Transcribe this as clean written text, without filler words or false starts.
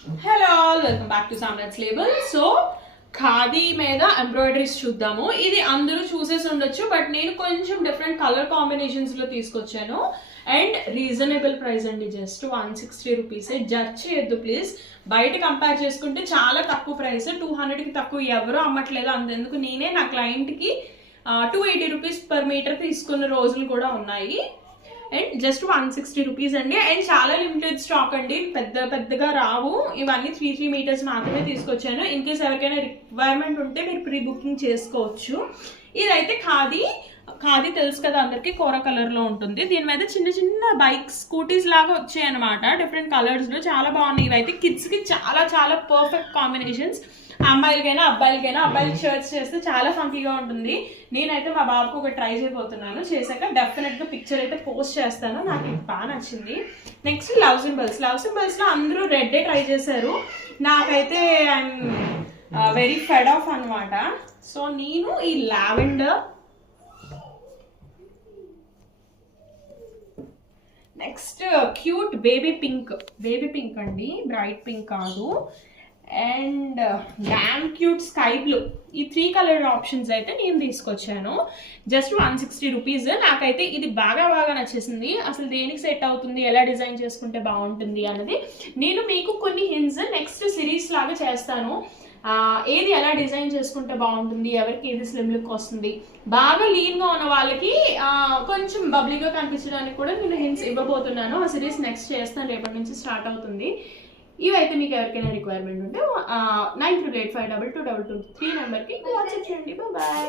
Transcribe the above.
Hello all, welcome back to Samrat's label. So khadi మీద embroideries చూద్దాము. ఇది అందరూ చూసేసి ఉండొచ్చు, బట్ నేను కొంచెం డిఫరెంట్ కలర్ కాంబినేషన్స్ లో తీసుకొచ్చాను. అండ్ రీజనబుల్ ప్రైస్ అండి, జస్ట్ 160 రూపీస్. జడ్జ్ చేయొద్దు ప్లీజ్. బయట కంపేర్ చేసుకుంటే చాలా తక్కువ ప్రైస్, 200కి తక్కువ ఎవరు అమ్మట్లేదు. అంతెందుకు నేనే నా క్లయింట్కి 280 రూపీస్ పర్ మీటర్ తీసుకున్న రోజులు కూడా ఉన్నాయి. అండ్ జస్ట్ 160 రూపీస్ అండి. అండ్ చాలా లిమిటెడ్ స్టాక్ అండి, పెద్దగా రావు. ఇవన్నీ 3 మీటర్స్ మాత్రమే తీసుకొచ్చాను. ఇన్ కేస్ ఎవరికైనా రిక్వైర్మెంట్ ఉంటే మీరు ప్రీ బుకింగ్ చేసుకోవచ్చు. ఇదైతే ఖాదీ తెలుసు కదా అందరికి, కోర కలర్ లో ఉంటుంది. దీని మీద చిన్న చిన్న బైక్స్, స్కూటీస్ లాగా వచ్చాయి అనమాట, డిఫరెంట్ కలర్స్ లో. చాలా బాగున్నాయి. ఇవైతే కిడ్స్ కి చాలా చాలా పర్ఫెక్ట్ కాంబినేషన్స్. అమ్మాయిలకైనా అబ్బాయిలకైనా. అబ్బాయిలకి షర్ట్స్ చేస్తే చాలా ఫంకీగా ఉంటుంది. నేనైతే మా బాబుకు ఒక ట్రై చేయబోతున్నాను. చేశాక డెఫినెట్ గా పిక్చర్ అయితే పోస్ట్ చేస్తాను. నాకు ఇది బాగా నచ్చింది. నెక్స్ట్ లవ్ సింబల్స్ లో అందరూ రెడ్ ట్రై చేశారు. నాకైతే ఐఎమ్ వెరీ ఫెడ్ ఆఫ్ అనమాట. సో నేను ఈ lavender, next cute baby pink అండి, బ్రైట్ పింక్ కాదు. And damn cute sky blue. ఈ 3 కలర్ ఆప్షన్స్ అయితే నేను తీసుకొచ్చాను. Just 160 rupees. నాకైతే ఇది బాగా నచ్చేసింది. అసలు దేనికి సెట్ అవుతుంది, ఎలా డిజైన్ చేసుకుంటే బాగుంటుంది అన్నది నేను మీకు కొన్ని హింట్స్ నెక్స్ట్ సిరీస్ లాగా చేస్తాను. ఏది ఎలా డిజైన్ చేసుకుంటే బాగుంటుంది, ఎవరికి ఏది స్లిమ్ లుక్ వస్తుంది, బాగా లీన్గా ఉన్న వాళ్ళకి కొంచెం బబ్లీగా కనిపించడానికి కూడా నేను హింట్స్ ఇవ్వబోతున్నాను. ఆ సిరీస్ నెక్స్ట్ చేస్తాను, రేపటి నుంచి స్టార్ట్ అవుతుంది. ఇవైతే మీకు ఎవరికైనా రిక్వైర్మెంట్ ఉంటే 9885222223 నెంబర్కి వాట్సాప్ చేయండి. బాయ్.